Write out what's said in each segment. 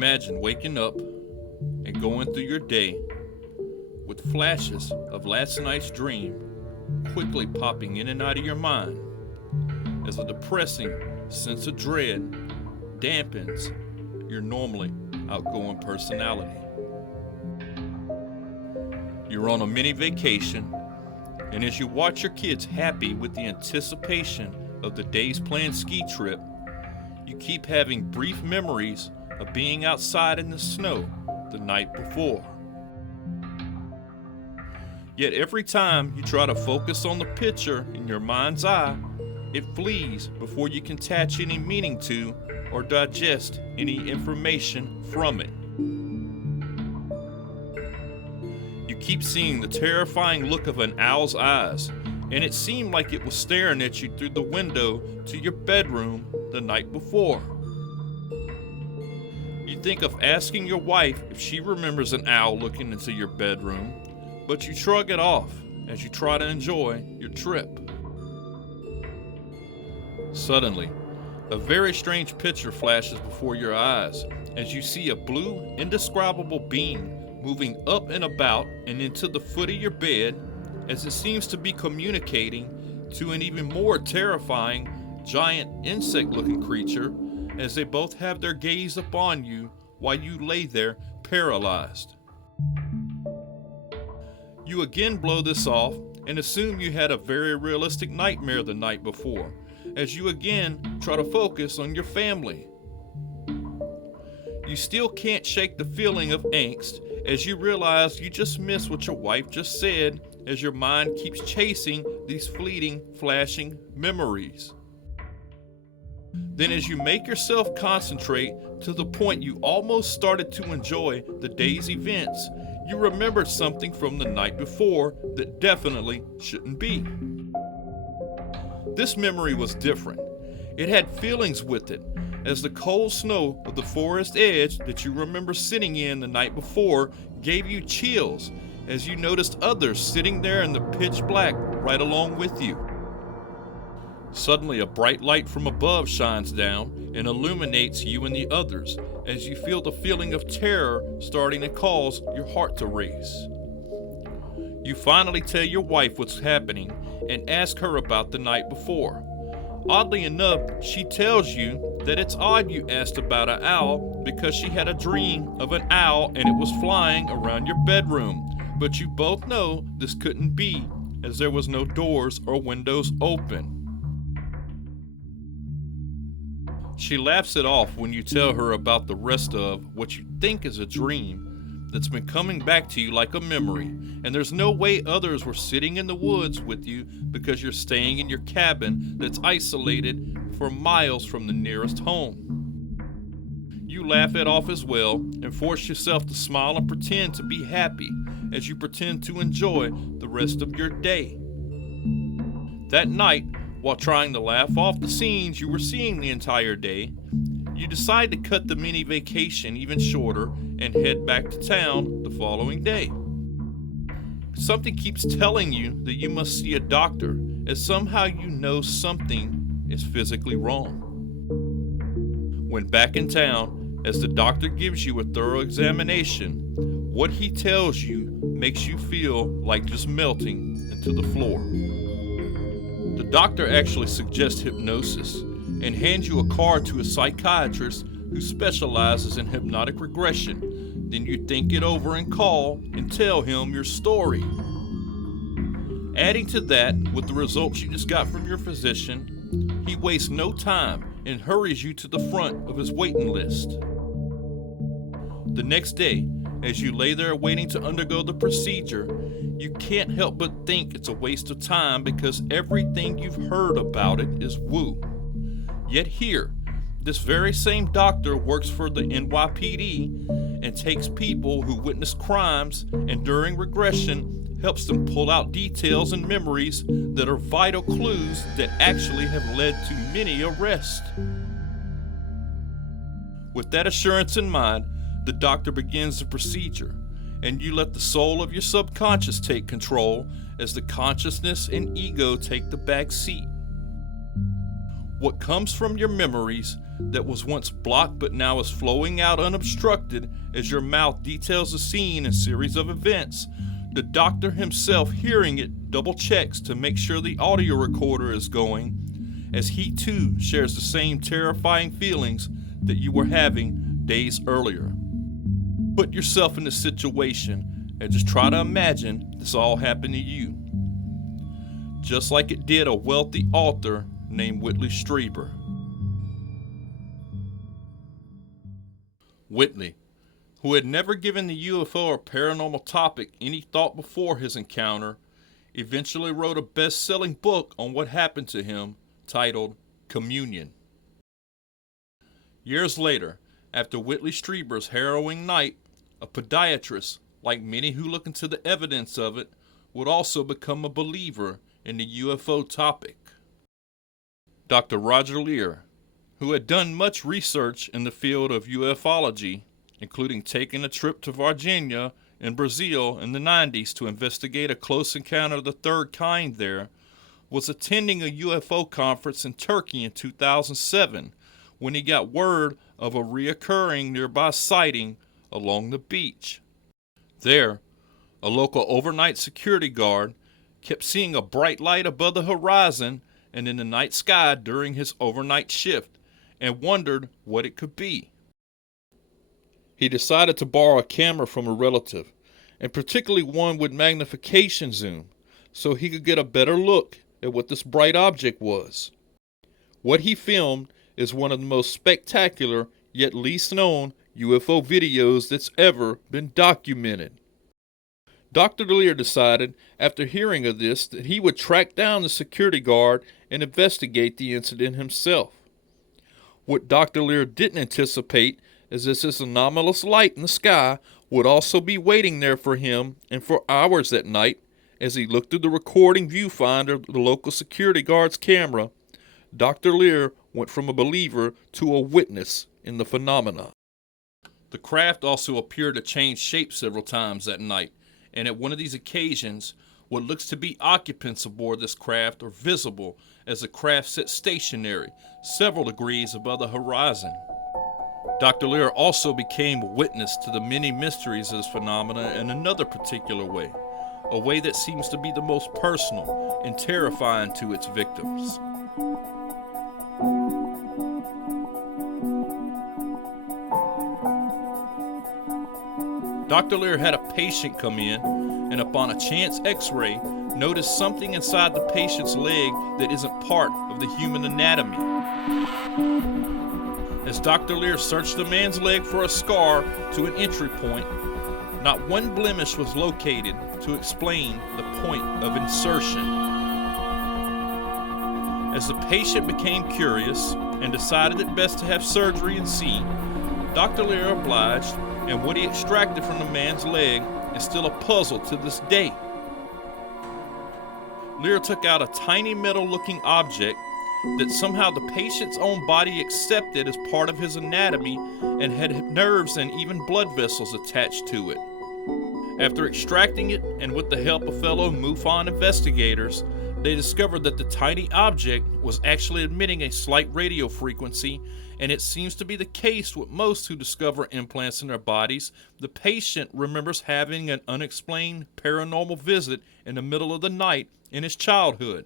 Imagine waking up and going through your day with flashes of last night's dream quickly popping in and out of your mind as a depressing sense of dread dampens your normally outgoing personality. You're on a mini vacation, and as you watch your kids happy with the anticipation of the day's planned ski trip, you keep having brief memories of being outside in the snow the night before. Yet every time you try to focus on the picture in your mind's eye, it flees before you can attach any meaning to or digest any information from it. You keep seeing the terrifying look of an owl's eyes, and it seemed like it was staring at you through the window to your bedroom the night before. You think of asking your wife if she remembers an owl looking into your bedroom, but you shrug it off as you try to enjoy your trip. Suddenly, a very strange picture flashes before your eyes as you see a blue, indescribable being moving up and about and into the foot of your bed as it seems to be communicating to an even more terrifying, giant insect-looking creature as they both have their gaze upon you while you lay there paralyzed. You again blow this off and assume you had a very realistic nightmare the night before, as you again try to focus on your family. You still can't shake the feeling of angst as you realize you just missed what your wife just said as your mind keeps chasing these fleeting, flashing memories. Then as you make yourself concentrate to the point you almost started to enjoy the day's events, you remembered something from the night before that definitely shouldn't be. This memory was different. It had feelings with it, as the cold snow of the forest edge that you remember sitting in the night before gave you chills as you noticed others sitting there in the pitch black right along with you. Suddenly a bright light from above shines down and illuminates you and the others as you feel the feeling of terror starting to cause your heart to race. You finally tell your wife what's happening and ask her about the night before. Oddly enough, she tells you that it's odd you asked about an owl because she had a dream of an owl and it was flying around your bedroom, but you both know this couldn't be as there was no doors or windows open. She laughs it off when you tell her about the rest of what you think is a dream that's been coming back to you like a memory, and there's no way others were sitting in the woods with you because you're staying in your cabin that's isolated for miles from the nearest home. You laugh it off as well and force yourself to smile and pretend to be happy as you pretend to enjoy the rest of your day. That night, while trying to laugh off the scenes you were seeing the entire day, you decide to cut the mini vacation even shorter and head back to town the following day. Something keeps telling you that you must see a doctor, as somehow you know something is physically wrong. When back in town, as the doctor gives you a thorough examination, what he tells you makes you feel like just melting into the floor. The doctor actually suggests hypnosis and hands you a card to a psychiatrist who specializes in hypnotic regression. Then you think it over and call and tell him your story. Adding to that, with the results you just got from your physician, he wastes no time and hurries you to the front of his waiting list. The next day, as you lay there waiting to undergo the procedure, you can't help but think it's a waste of time because everything you've heard about it is woo. Yet here, this very same doctor works for the NYPD and takes people who witness crimes and during regression helps them pull out details and memories that are vital clues that actually have led to many arrests. With that assurance in mind, the doctor begins the procedure, and you let the soul of your subconscious take control as the consciousness and ego take the back seat. What comes from your memories that was once blocked but now is flowing out unobstructed as your mouth details the scene and series of events, the doctor himself hearing it double checks to make sure the audio recorder is going, as he too shares the same terrifying feelings that you were having days earlier. Put yourself in the situation and just try to imagine this all happened to you, just like it did a wealthy author named Whitley Stieber. Whitley, who had never given the UFO or paranormal topic any thought before his encounter, eventually wrote a best-selling book on what happened to him titled Communion. Years later, after Whitley Stieber's harrowing night, a podiatrist, like many who look into the evidence of it, would also become a believer in the UFO topic. Dr. Roger Lier, who had done much research in the field of ufology, including taking a trip to Virginia and Brazil in the 90s to investigate a close encounter of the third kind there, was attending a UFO conference in Turkey in 2007 when he got word of a reoccurring nearby sighting along the beach. There, a local overnight security guard kept seeing a bright light above the horizon and in the night sky during his overnight shift and wondered what it could be. He decided to borrow a camera from a relative, and particularly one with magnification zoom, so he could get a better look at what this bright object was. What he filmed is one of the most spectacular yet least known UFO videos that's ever been documented. Dr. Lier decided, after hearing of this, that he would track down the security guard and investigate the incident himself. What Dr. Lier didn't anticipate is that this anomalous light in the sky would also be waiting there for him and for hours that night. As he looked through the recording viewfinder of the local security guard's camera, Dr. Lier went from a believer to a witness in the phenomena. The craft also appeared to change shape several times that night, and at one of these occasions, what looks to be occupants aboard this craft are visible as the craft sits stationary, several degrees above the horizon. Dr. Lier also became a witness to the many mysteries of this phenomena in another particular way, a way that seems to be the most personal and terrifying to its victims. Dr. Lier had a patient come in and upon a chance x-ray noticed something inside the patient's leg that isn't part of the human anatomy. As Dr. Lier searched the man's leg for a scar to an entry point, not one blemish was located to explain the point of insertion. As the patient became curious and decided it best to have surgery and see, Dr. Lier obliged, and what he extracted from the man's leg is still a puzzle to this day. Lier took out a tiny metal-looking object that somehow the patient's own body accepted as part of his anatomy and had nerves and even blood vessels attached to it. After extracting it, and with the help of fellow MUFON investigators, they discovered that the tiny object was actually emitting a slight radio frequency, and it seems to be the case with most who discover implants in their bodies. The patient remembers having an unexplained paranormal visit in the middle of the night in his childhood.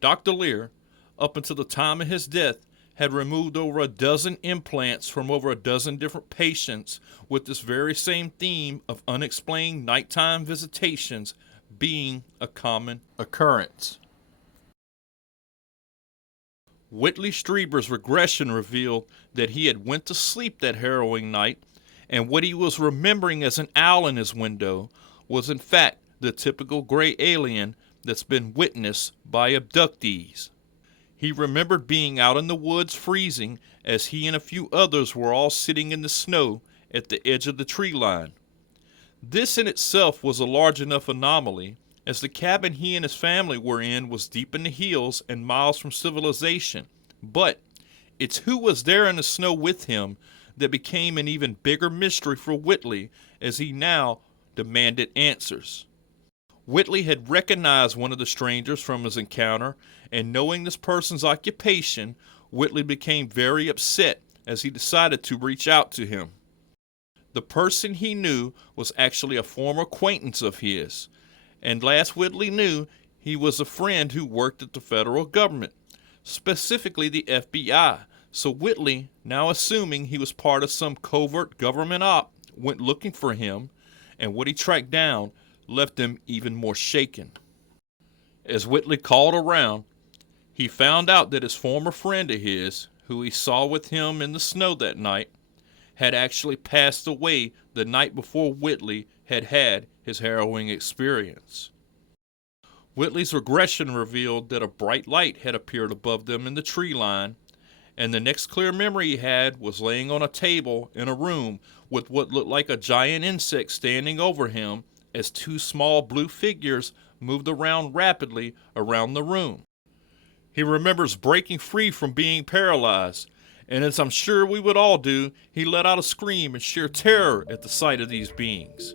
Dr. Lier, up until the time of his death, had removed over a dozen implants from over a dozen different patients with this very same theme of unexplained nighttime visitations being a common occurrence. Whitley Stieber's regression revealed that he had went to sleep that harrowing night, and what he was remembering as an owl in his window was in fact the typical gray alien that's been witnessed by abductees. He remembered being out in the woods freezing as he and a few others were all sitting in the snow at the edge of the tree line. This in itself was a large enough anomaly, as the cabin he and his family were in was deep in the hills and miles from civilization. But it's who was there in the snow with him that became an even bigger mystery for Whitley, as he now demanded answers. Whitley had recognized one of the strangers from his encounter, and knowing this person's occupation, Whitley became very upset as he decided to reach out to him. The person he knew was actually a former acquaintance of his, and last Whitley knew, he was a friend who worked at the federal government, specifically the FBI. So Whitley, now assuming he was part of some covert government op, went looking for him, and what he tracked down left him even more shaken. As Whitley called around, he found out that his former friend of his, who he saw with him in the snow that night, had actually passed away the night before Whitley had had his harrowing experience. Whitley's regression revealed that a bright light had appeared above them in the tree line, and the next clear memory he had was laying on a table in a room with what looked like a giant insect standing over him as two small blue figures moved around rapidly around the room. He remembers breaking free from being paralyzed, and as I'm sure we would all do, he let out a scream in sheer terror at the sight of these beings.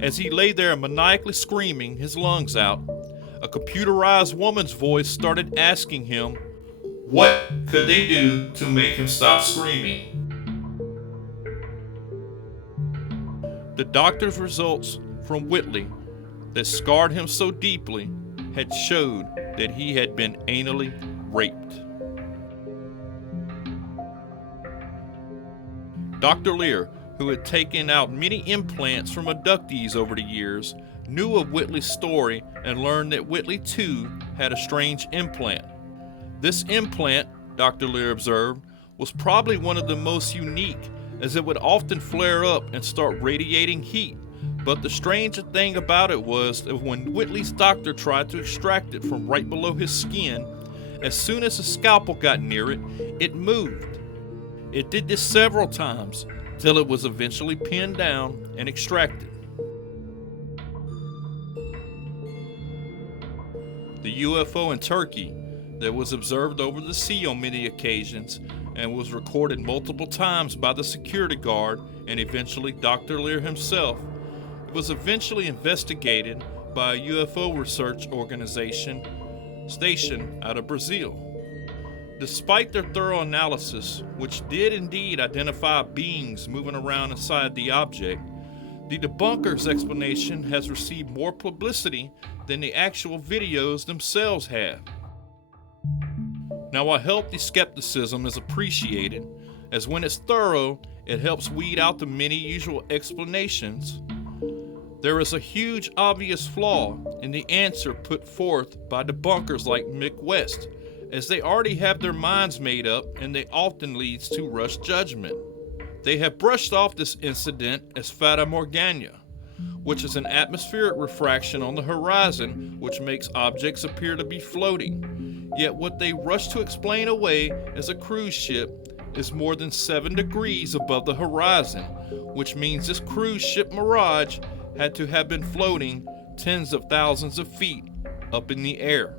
As he lay there maniacally screaming his lungs out, a computerized woman's voice started asking him, what could they do to make him stop screaming? The doctor's results from Whitley that scarred him so deeply had showed that he had been anally raped. Dr. Lier, who had taken out many implants from abductees over the years, knew of Whitley's story and learned that Whitley too had a strange implant. This implant, Dr. Lier observed, was probably one of the most unique, as it would often flare up and start radiating heat. But the stranger thing about it was that when Whitley's doctor tried to extract it from right below his skin, as soon as the scalpel got near it, it moved. It did this several times till it was eventually pinned down and extracted. The UFO in Turkey that was observed over the sea on many occasions and was recorded multiple times by the security guard and eventually Dr. Lier himself, was eventually investigated by a UFO research organization stationed out of Brazil. Despite their thorough analysis, which did indeed identify beings moving around inside the object, the debunker's explanation has received more publicity than the actual videos themselves have. Now, a healthy skepticism is appreciated, as when it's thorough, it helps weed out the many usual explanations. There is a huge obvious flaw in the answer put forth by debunkers like Mick West, as they already have their minds made up and they often leads to rushed judgment. They have brushed off this incident as Fata Morgana, which is an atmospheric refraction on the horizon which makes objects appear to be floating. Yet what they rush to explain away as a cruise ship is more than 7 degrees above the horizon, which means this cruise ship mirage had to have been floating tens of thousands of feet up in the air.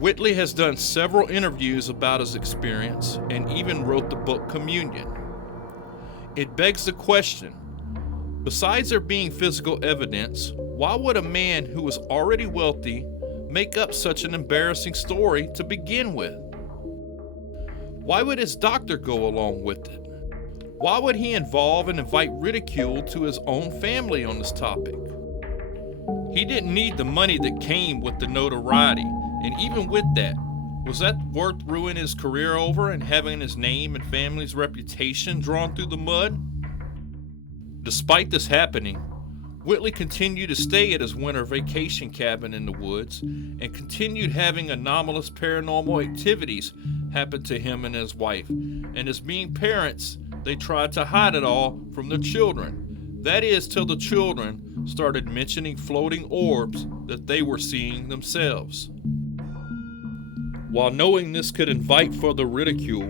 Whitley has done several interviews about his experience and even wrote the book Communion. It begs the question, besides there being physical evidence, why would a man who was already wealthy make up such an embarrassing story to begin with? Why would his doctor go along with it? Why would he involve and invite ridicule to his own family on this topic? He didn't need the money that came with the notoriety, and even with that, was that worth ruining his career over and having his name and family's reputation drawn through the mud? Despite this happening, Whitley continued to stay at his winter vacation cabin in the woods and continued having anomalous paranormal activities happen to him and his wife, and as being parents, they tried to hide it all from their children. That is, till the children started mentioning floating orbs that they were seeing themselves. While knowing this could invite further ridicule,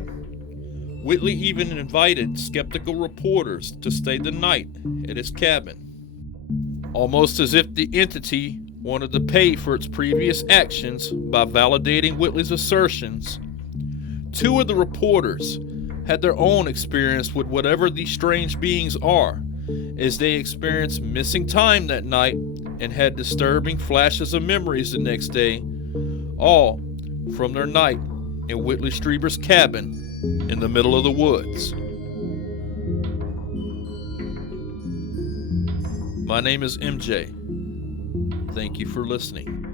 Whitley even invited skeptical reporters to stay the night at his cabin, almost as if the entity wanted to pay for its previous actions by validating Whitley's assertions. 2 of the reporters had their own experience with whatever these strange beings are, as they experienced missing time that night and had disturbing flashes of memories the next day, all from their night in Whitley Stieber's cabin in the middle of the woods. My name is MJ. Thank you for listening.